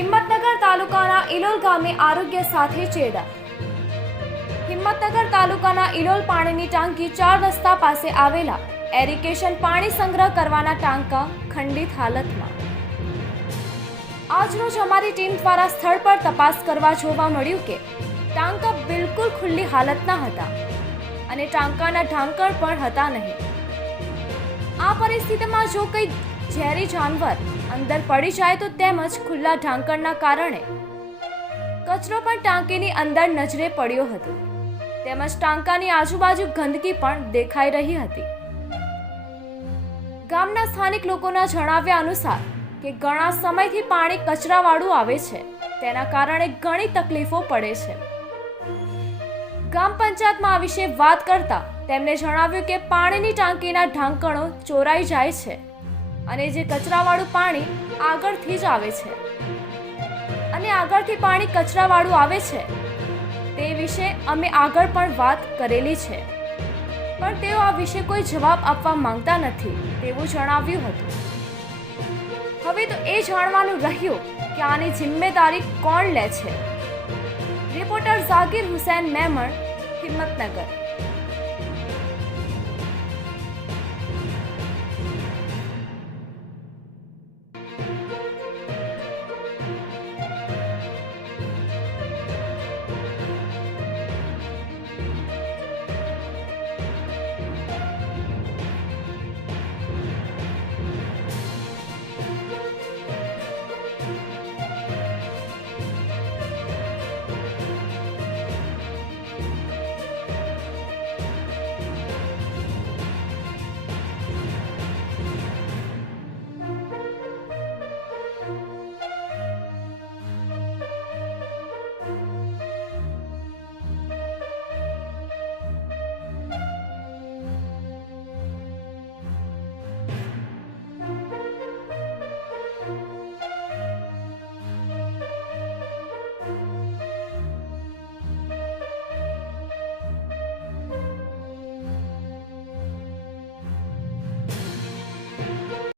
હિંમતનગર તાલુકાના ઇલોલ ગામે આરોગ્ય સાથે ચેડા. હિંમતનગર તાલુકાના ઇલોલ પાણીની ટાંકી 4 રસ્તા પાસે આવેલા એરિગેશન પાણી સંગ્રહ કરવાના ટાંકા ખંડિત હાલતમાં. આજરોજ અમારી ટીમ દ્વારા સ્થળ પર તપાસ કરવા જોવા મળ્યું કે ટાંકા બિલકુલ ખુલ્લી હાલતના હતા અને ટાંકાના ઢાંકણ પણ હતા નહીં. આ પરિસ્થિતિમાં જો કંઈ ઝેરી જાનવર અંદર પડી જાય તો તેમજ ખુલ્લા ઢાંકણના કારણે કચરો પણ ટાંકીની અંદર નજરે પડ્યો હતો. તેમજ ટાંકાની આજુબાજુ ગંદકી પણ દેખાઈ રહી હતી. ગામના સ્થાનિક લોકોના જણાવ્યા અનુસાર કે ઘણા સમયથી પાણી કચરાવાળું આવે છે, તેના કારણે ઘણી તકલીફો પડે છે. ગ્રામ પંચાયતમાં આ વિશે વાત કરતા તેમણે જણાવ્યું કે પાણીની ટાંકીના ઢાંકણો ચોરાઈ જાય છે અને જે કચરાવાળું પાણી આગળથી જ આવે છે અને આગળથી પાણી કચરાવાળું આવે છે તે વિશે અમે આગળ પણ વાત કરેલી છે, પણ તેઓ આ વિશે કોઈ જવાબ આપવા માંગતા નથી તેવું જણાવ્યું હતું. હવે તો એ જાણવાનું રહ્યું કે આની જિમ્મેદારી કોણ લે છે. રિપોર્ટર ઝાકિર હુસૈન મેમણ, હિંમતનગર.